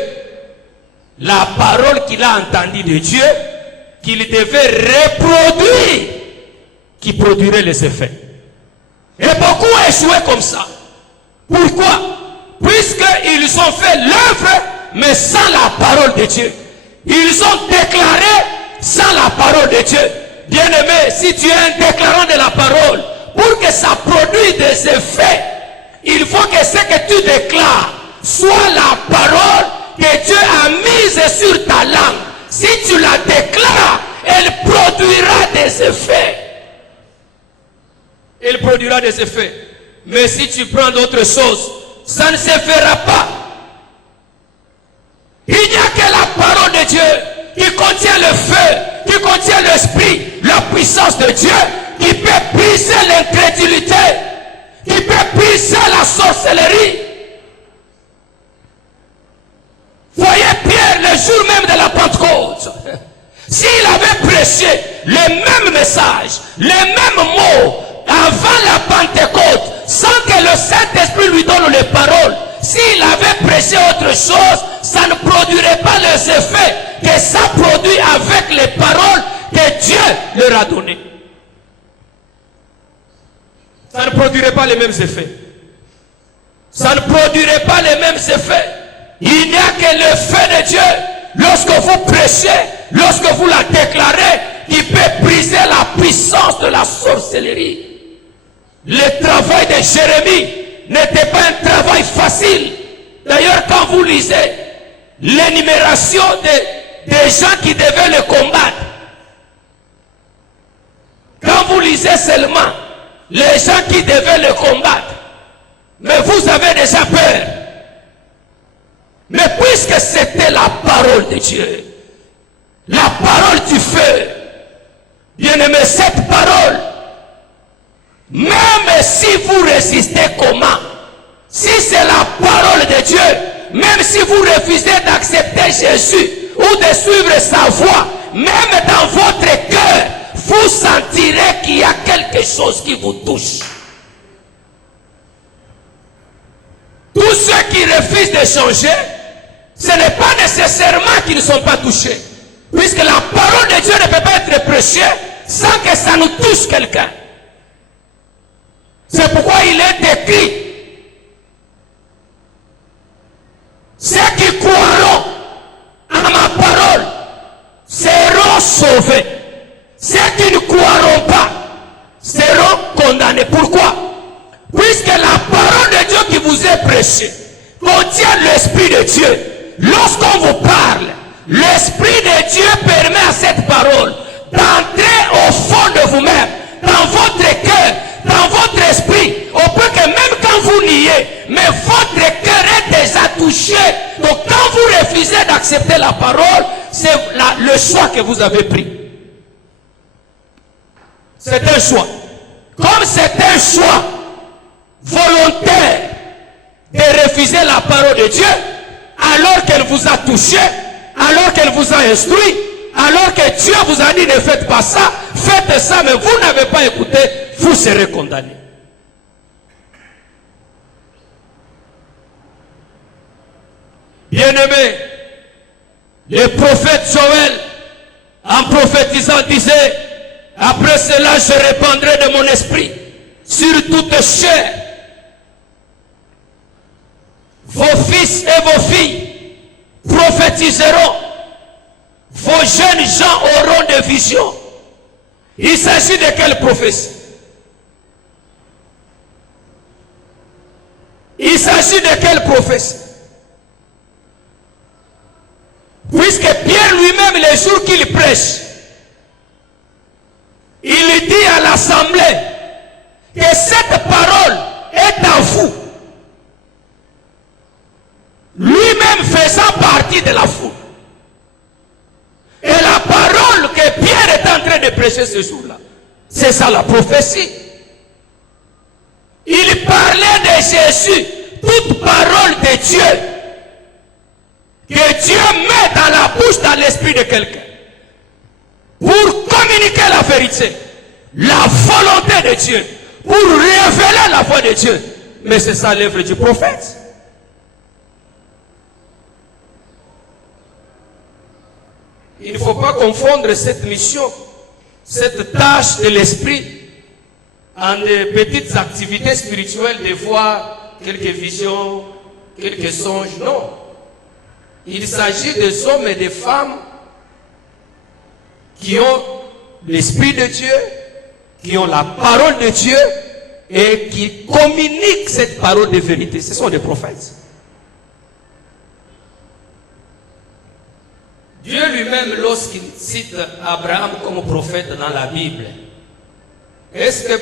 la parole qu'il a entendue de Dieu, qu'il devait reproduire, qui produirait les effets. Et beaucoup ont échoué comme ça. Pourquoi? Puisqu'ils ont fait l'œuvre, mais sans la parole de Dieu. Ils ont déclaré sans la parole de Dieu. Bien-aimé, si tu es un déclarant de la parole, pour que ça produise des effets, il faut que ce que tu déclares soit la parole que Dieu a mise sur ta langue. Si tu la déclares, elle produira des effets. Elle produira des effets. Mais si tu prends d'autres choses, ça ne se fera pas. Il n'y a que la parole de Dieu qui contient le feu, qui contient l'esprit, la puissance de Dieu, qui peut briser l'incrédulité, qui peut briser la sorcellerie. Voyez Pierre le jour même de la Pentecôte. S'il avait prêché le même message, les mêmes mots avant la Pentecôte, sans que le Saint-Esprit lui donne les paroles, s'il avait prêché autre chose, ça ne produirait pas les effets que ça produit avec les paroles que Dieu leur a données. Ça ne produirait pas les mêmes effets. Ça ne produirait pas les mêmes effets. Il n'y a que le feu de Dieu, lorsque vous prêchez, lorsque vous la déclarez, qui peut briser la puissance de la sorcellerie. Le travail de Jérémie n'était pas un travail facile. D'ailleurs, quand vous lisez l'énumération des gens qui devaient le combattre, quand vous lisez seulement les gens qui devaient le combattre, mais vous avez déjà peur. Mais puisque c'était la parole de Dieu, la parole du feu, bien-aimé, cette parole, même si vous résistez comment, si c'est la parole de Dieu, même si vous refusez d'accepter Jésus ou de suivre sa voie, même dans votre cœur, vous sentirez qu'il y a quelque chose qui vous touche. Tous ceux qui refusent de changer, ce n'est pas nécessairement qu'ils ne sont pas touchés. Puisque la parole de Dieu ne peut pas être prêchée sans que ça nous touche quelqu'un. C'est pourquoi il est écrit: ceux qui croiront à ma parole seront sauvés. Ceux qui ne croiront pas seront condamnés. Pourquoi? Puisque la parole de Dieu qui vous est prêchée contient l'Esprit de Dieu. Lorsqu'on vous parle, l'Esprit de Dieu permet à cette parole d'entrer au fond de vous-même, dans votre cœur, dans votre esprit, au point que même quand vous niez, mais votre cœur est déjà touché. Donc quand vous refusez d'accepter la parole, c'est le choix que vous avez pris. C'est un choix. Comme c'est un choix volontaire de refuser la parole de Dieu, alors qu'elle vous a touché, alors qu'elle vous a instruit, alors que Dieu vous a dit ne faites pas ça, faites ça, mais vous n'avez pas écouté, vous serez condamné. Bien-aimés, le prophète Joël, en prophétisant, disait, après cela, je répandrai de mon esprit sur toute chair. Vos fils et vos filles prophétiseront. Vos jeunes gens auront des visions. Il s'agit de quelle prophétie? Il s'agit de quelle prophétie? Puisque Pierre lui-même, les jours qu'il prêche, il dit à l'assemblée que cette parole est à vous. Lui-même faisant partie de la foule. Et la parole que Pierre est en train de prêcher ce jour-là, c'est ça la prophétie. Il parlait de Jésus, toute parole de Dieu, que Dieu met dans la bouche, dans l'esprit de quelqu'un, pour communiquer la vérité, la volonté de Dieu, pour révéler la voix de Dieu. Mais c'est ça l'œuvre du prophète. Il ne faut pas confondre cette mission, cette tâche de l'esprit, en des petites activités spirituelles, de voir quelques visions, quelques songes. Non. Il s'agit des hommes et des femmes qui ont l'Esprit de Dieu, qui ont la parole de Dieu et qui communiquent cette parole de vérité. Ce sont des prophètes. Dieu lui-même, lorsqu'il cite Abraham comme prophète dans la Bible, est-ce que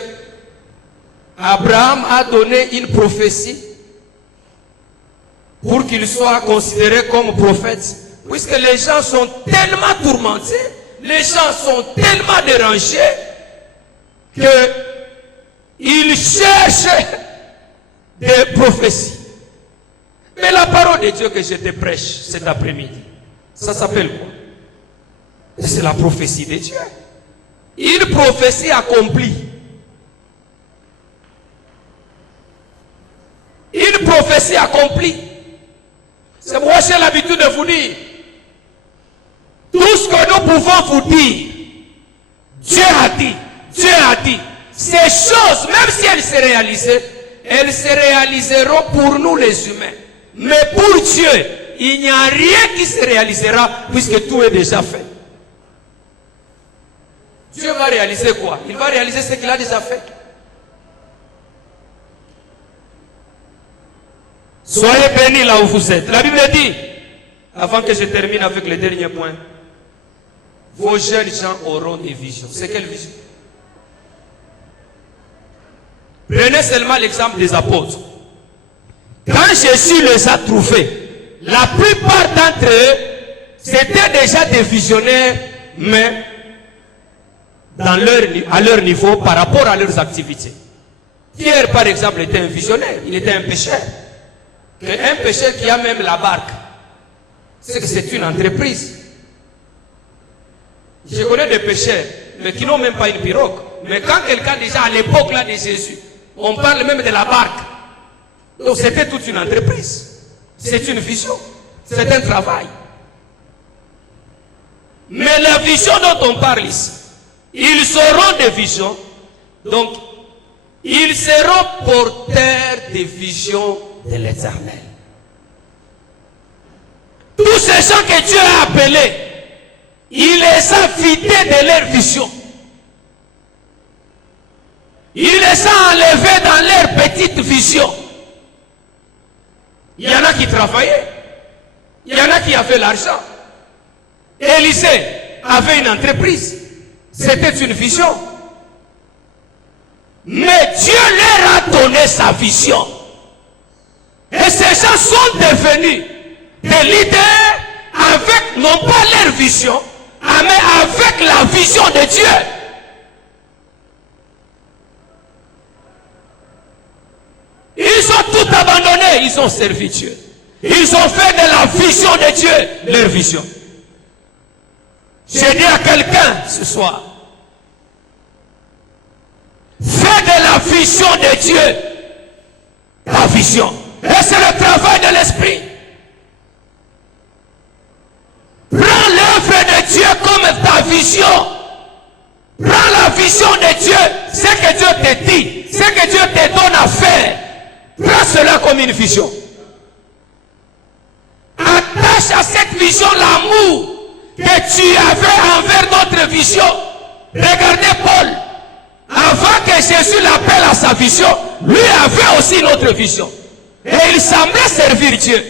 Abraham a donné une prophétie pour qu'il soit considéré comme prophète? Puisque les gens sont tellement tourmentés, les gens sont tellement dérangés qu'ils cherchent des prophéties. Mais la parole de Dieu que je te prêche cet après-midi, ça s'appelle quoi? C'est la prophétie de Dieu. Une prophétie accomplie. Une prophétie accomplie. C'est moi j'ai l'habitude de vous dire. Tout ce que nous pouvons vous dire, Dieu a dit, Dieu a dit. Ces choses, même si elles se réaliseront pour nous les humains. Mais pour Dieu, il n'y a rien qui se réalisera puisque tout est déjà fait. Dieu va réaliser quoi? Il va réaliser ce qu'il a déjà fait. Soyez bénis là où vous êtes. La Bible dit, avant que je termine avec le dernier point, vos jeunes gens auront des visions. C'est quelle vision? Prenez seulement l'exemple des apôtres. Quand Jésus les a trouvés, la plupart d'entre eux, c'était déjà des visionnaires, mais à leur niveau, par rapport à leurs activités. Pierre, par exemple, était un visionnaire, il était un pêcheur. Un pêcheur qui a même la barque, c'est que c'est une entreprise. Je connais des pêcheurs, mais qui n'ont même pas une pirogue. Mais quand quelqu'un, déjà à l'époque là de Jésus, on parle même de la barque. Donc c'était toute une entreprise. C'est une vision. C'est un travail. Mais la vision dont on parle ici, ils auront des visions. Donc, ils seront porteurs des visions de l'Éternel. Tous ces gens que Dieu a appelés, il les a vidés de leur vision. Il les a enlevés dans leur petite vision. Il y en a qui travaillaient. Il y en a qui avaient l'argent. Élisée avait une entreprise. C'était une vision. Mais Dieu leur a donné sa vision. Et ces gens sont devenus des leaders avec non pas leur vision, mais avec la vision de Dieu. Ils ont tout abandonné, ils ont servi Dieu. Ils ont fait de la vision de Dieu leur vision. J'ai dit à quelqu'un ce soir, fais de la vision de Dieu ta vision. Et c'est le travail de l'esprit. Prends l'œuvre de Dieu comme ta vision. Prends la vision de Dieu, ce que Dieu te dit, ce que Dieu te donne à faire. Prends cela comme une vision. Attache à cette vision l'amour que tu avais envers notre vision. Regardez Paul. Avant que Jésus l'appelle à sa vision, lui avait aussi notre vision. Et il semblait servir Dieu.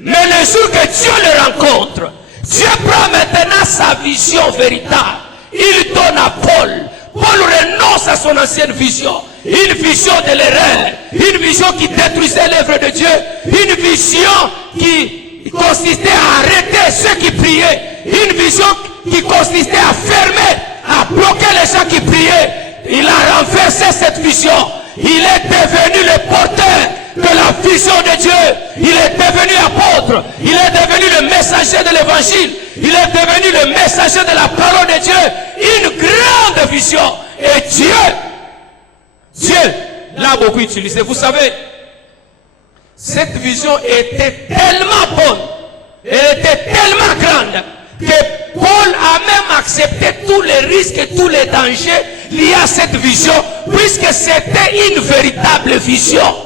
Mais le jour que Dieu le rencontre, Dieu prend maintenant sa vision véritable. Il donne à Paul. Paul renonce à son ancienne vision. Une vision de l'erreur. Une vision qui détruisait l'œuvre de Dieu. Une vision qui consistait à arrêter ceux qui priaient. Une vision qui consistait à fermer, à bloquer les gens qui priaient. Il a renversé cette vision. Il est devenu le porteur de la vision de Dieu. Il est devenu apôtre. Il est devenu le messager de l'évangile. Il est devenu le messager de la parole de Dieu. Une grande vision. Et Dieu l'a beaucoup utilisé. Vous savez, cette vision était tellement bonne, elle était tellement grande, que Paul a même accepté tous les risques et tous les dangers liés à cette vision, puisque c'était une véritable vision.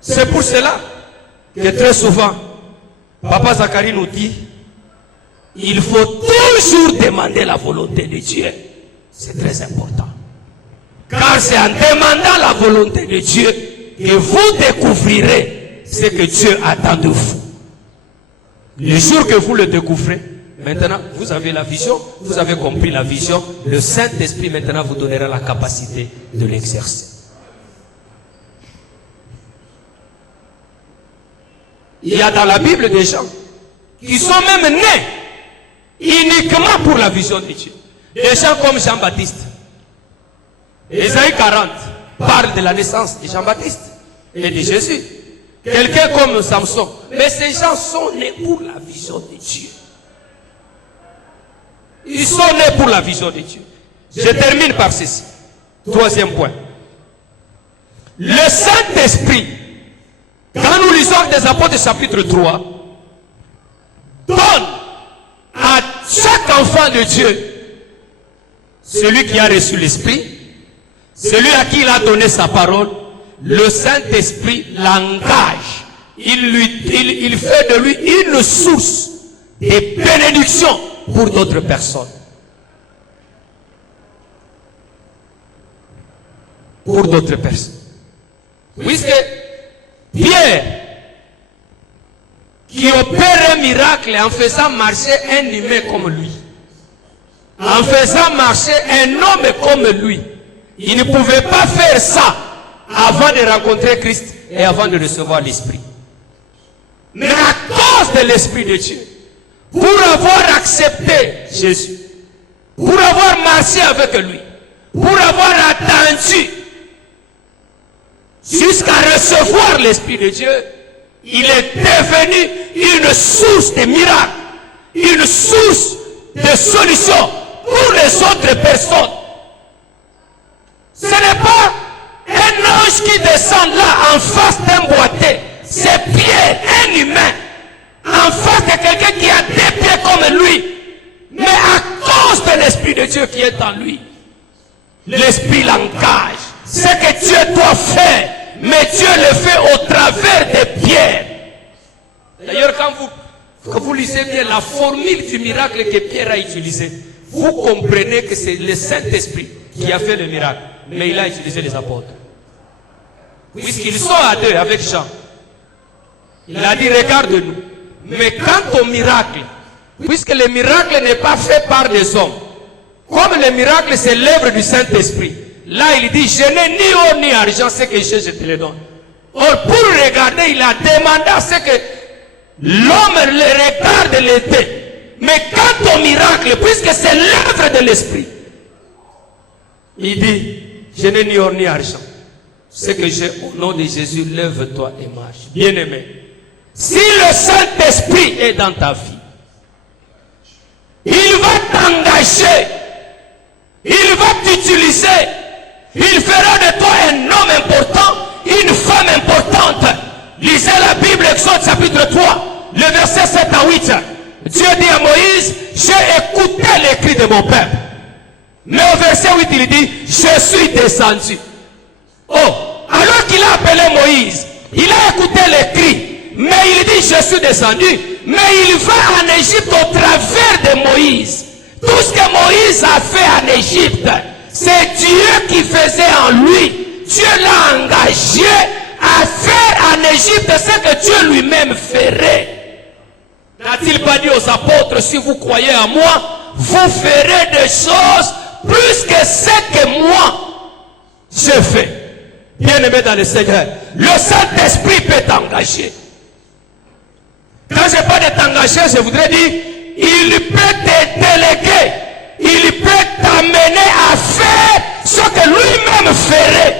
C'est pour cela que très souvent, Papa Zacharie nous dit, il faut toujours demander la volonté de Dieu. C'est très important. Car c'est en demandant la volonté de Dieu que vous découvrirez ce que Dieu attend de vous. Le jour que vous le découvrez, maintenant vous avez la vision, vous avez compris la vision, le Saint-Esprit maintenant vous donnera la capacité de l'exercer. Il y a dans la Bible des gens qui sont même nés uniquement pour la vision de Dieu. Des gens comme Jean-Baptiste. Ésaïe 40 parle de la naissance de Jean-Baptiste et de Jésus. Quelqu'un comme Samson. Mais ces gens sont nés pour la vision de Dieu. Ils sont nés pour la vision de Dieu. Je termine par ceci. Troisième point. Le Saint-Esprit, quand nous lisons des Apôtres chapitre 3, donne à chaque enfant de Dieu, celui qui a reçu l'Esprit, celui à qui il a donné sa parole, le Saint-Esprit l'engage. Il fait de lui une source de bénédiction pour d'autres personnes. Pour d'autres personnes. Puisque Pierre, qui opère un miracle en faisant marcher un humain comme lui, en faisant marcher un homme comme lui, il ne pouvait pas faire ça avant de rencontrer Christ et avant de recevoir l'Esprit. Mais à cause de l'Esprit de Dieu, pour avoir accepté Jésus, pour avoir marché avec lui, pour avoir attendu jusqu'à recevoir l'Esprit de Dieu, il est devenu une source de miracles, une source de solutions pour les autres personnes. Ce n'est pas un ange qui descend là en face d'un boité. C'est Pierre, un humain, en face de quelqu'un qui a des pieds comme lui. Mais à cause de l'Esprit de Dieu qui est en lui, l'Esprit l'engage. Ce que Dieu doit faire, mais Dieu le fait au travers de Pierre. D'ailleurs, quand vous lisez bien la formule du miracle que Pierre a utilisé, vous comprenez que c'est le Saint-Esprit qui a fait le miracle. Mais il a utilisé les apôtres. Puisqu'ils sont à deux avec Jean. Il a dit, regarde-nous. Mais quant au miracle, puisque le miracle n'est pas fait par des hommes, comme le miracle c'est l'œuvre du Saint-Esprit, là il dit, je n'ai ni or ni argent, ce que je te le donne. Or, pour regarder, il a demandé à ce que l'homme le regarde l'été. Mais quant au miracle, puisque c'est l'œuvre de l'esprit, il dit, je n'ai ni or ni argent. Ce que j'ai au nom de Jésus, lève-toi et marche. Bien-aimé, si le Saint-Esprit est dans ta vie, il va t'engager, il va t'utiliser, il fera de toi un homme important, une femme importante. Lisez la Bible, Exode chapitre 3, le verset 7 à 8. Dieu dit à Moïse, j'ai écouté les cris de mon peuple. Mais au verset 8, il dit, je suis descendu. Oh, alors qu'il a appelé Moïse, il a écouté les cris, mais il dit, je suis descendu. Mais il va en Égypte au travers de Moïse. Tout ce que Moïse a fait en Égypte, c'est Dieu qui faisait en lui. Dieu l'a engagé à faire en Égypte ce que Dieu lui-même ferait. N'a-t-il pas dit aux apôtres, si vous croyez en moi, vous ferez des choses plus que ce que moi je fais. Bien-aimé dans le Seigneur, le Saint-Esprit peut t'engager. Quand je parle de t'engager, je voudrais dire, il peut te déléguer, il peut t'amener à faire ce que lui-même ferait.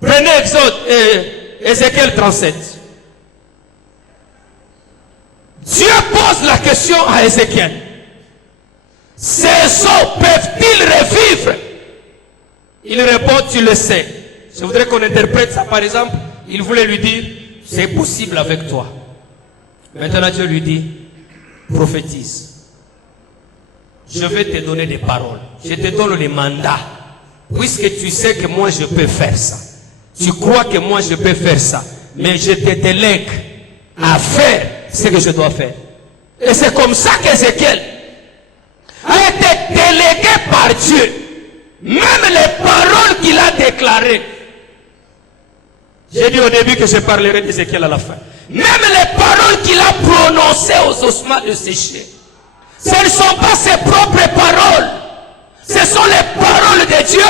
Prenez Exode, Ézéchiel 37. Dieu pose la question à Ézéchiel. Ces os peuvent-ils revivre? Il répond, tu le sais. Je voudrais qu'on interprète ça par exemple. Il voulait lui dire, c'est possible avec toi. Maintenant Dieu lui dit, prophétise. Je vais te donner des paroles. Je te donne les mandats. Puisque tu sais que moi je peux faire ça. Tu crois que moi je peux faire ça. Mais je te délègue à faire ce que je dois faire. Et c'est comme ça qu'Ézéchiel a été délégué par Dieu. Même les paroles qu'il a déclarées. J'ai dit au début que je parlerai d'Ézéchiel à la fin. Même les paroles qu'il a prononcées aux ossements de sécher. Ce ne sont pas ses propres paroles. Ce sont les paroles de Dieu.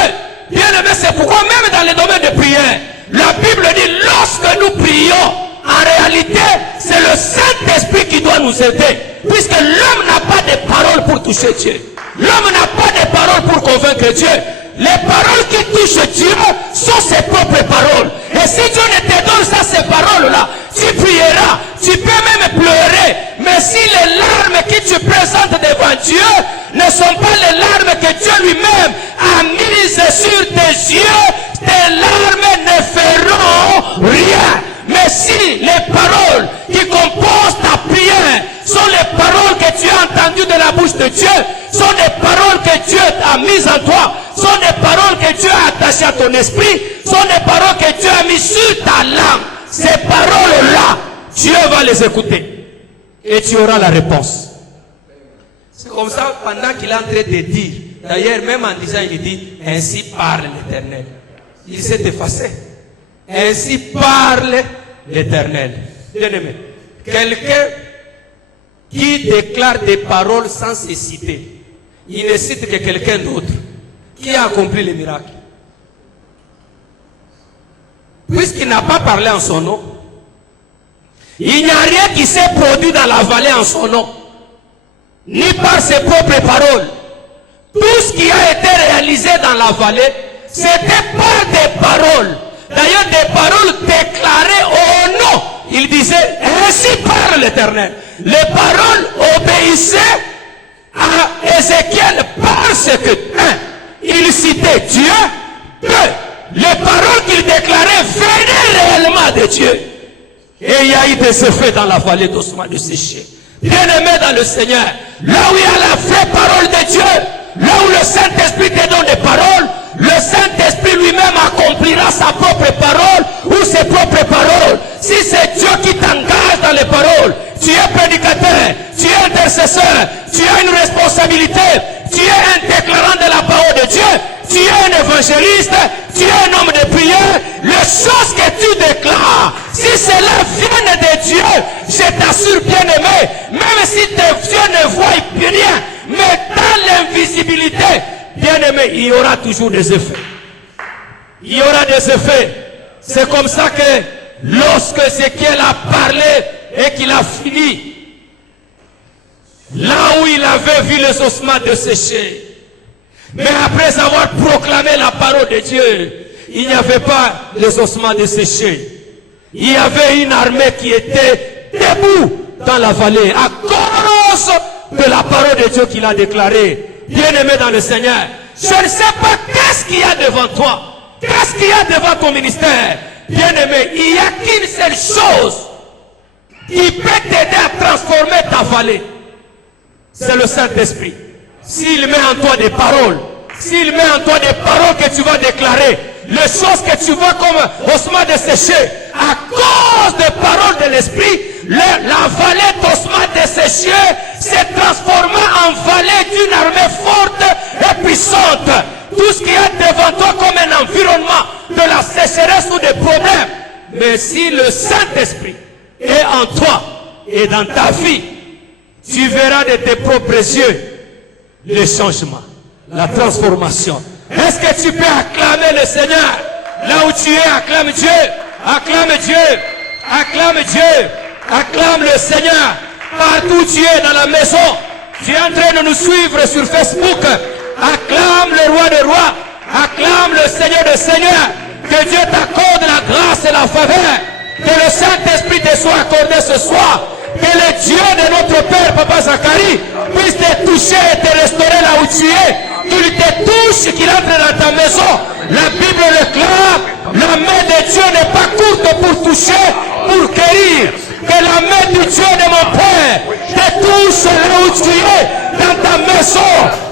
Bien aimé, c'est pourquoi même dans les domaines de prière, la Bible dit, lorsque nous prions, en réalité, c'est le Saint-Esprit qui doit nous aider. Puisque l'homme n'a pas de paroles pour toucher Dieu. L'homme n'a pas de paroles pour convaincre Dieu. Les paroles qui touchent Dieu sont ses propres paroles. Et si Dieu ne te donne pas ces paroles-là, tu prieras, tu peux même pleurer. Mais si les larmes que tu présentes devant Dieu ne sont pas les larmes que Dieu lui-même a mises sur tes yeux, tes larmes ne feront rien. Mais si les paroles qui composent ta prière sont les paroles que tu as entendues de la bouche de Dieu, sont des paroles que Dieu a mises en toi, sont des paroles que Dieu a attachées à ton esprit, sont des paroles que Dieu a mises sur ta langue. Ces paroles-là, Dieu va les écouter et tu auras la réponse. C'est comme ça pendant qu'il est en train de dire, d'ailleurs même en disant, il dit, ainsi parle l'Éternel. Il s'est effacé. Ainsi parle l'Éternel. Bien-aimé, quelqu'un qui déclare des paroles sans se citer, il ne cite que quelqu'un d'autre qui a accompli le miracle. Puisqu'il n'a pas parlé en son nom, il n'y a rien qui s'est produit dans la vallée en son nom, ni par ses propres paroles. Tout ce qui a été réalisé dans la vallée, c'était par des paroles. D'ailleurs, des paroles déclarées au nom. Il disait, ainsi parle l'Éternel. Les paroles obéissaient à Ézéchiel parce que, un, il citait Dieu. Deux, les paroles qu'il déclarait venaient réellement de Dieu. Et il y a eu des effets dans la vallée d'ossements de sécher. Bien-aimé dans le Seigneur, là où il y a la vraie parole de Dieu, là où le Saint-Esprit te donne des paroles, le Saint-Esprit lui-même accomplira sa propre parole ou ses propres paroles. Si c'est Dieu qui t'engage dans les paroles, tu es prédicateur, tu es intercesseur, tu as une responsabilité, tu es un déclarant de la parole de Dieu, tu es un évangéliste, tu es un homme de prière, les choses que tu déclares, si cela vient de Dieu, je t'assure bien aimé, même si tes yeux ne voient rien, mais dans l'invisibilité, bien aimé, il y aura toujours des effets. il y aura des effets. C'est comme ça que lorsque Ézéchiel a parlé et qu'il a fini, là où il avait vu les ossements desséchés, mais après avoir proclamé la parole de Dieu, il n'y avait pas les ossements desséchés. Il y avait une armée qui était debout dans la vallée à cause de la parole de Dieu qu'il a déclarée. Bien-aimé dans le Seigneur, je ne sais pas qu'est-ce qu'il y a devant toi, qu'est-ce qu'il y a devant ton ministère. Bien-aimé, il n'y a qu'une seule chose qui peut t'aider à transformer ta vallée. C'est le Saint-Esprit. S'il met en toi des paroles, s'il met en toi des paroles que tu vas déclarer, les choses que tu vois comme ossements desséchés, à cause des paroles de l'Esprit, la vallée d'ossements desséchés s'est transformée en vallée d'une armée forte et puissante. Tout ce qui est devant toi comme un environnement de la sécheresse ou des problèmes. Mais si le Saint-Esprit est en toi et dans ta vie, tu verras de tes propres yeux le changement, la transformation. Est-ce que tu peux acclamer le Seigneur? Là où tu es, acclame Dieu, acclame Dieu, acclame Dieu, acclame le Seigneur. Partout où tu es dans la maison, tu es en train de nous suivre sur Facebook. Acclame le roi des rois, acclame le Seigneur des seigneurs. Que Dieu t'accorde la grâce et la faveur. Que le Saint-Esprit te soit accordé ce soir. Que le Dieu de notre Père, Papa Zacharie, puisse te toucher et te restaurer là où tu es. Qu'il te touche, qu'il entre dans ta maison. La Bible le clame. La main de Dieu n'est pas courte pour toucher, pour guérir. Que la main du Dieu de mon Père te touche là où tu es, dans ta maison.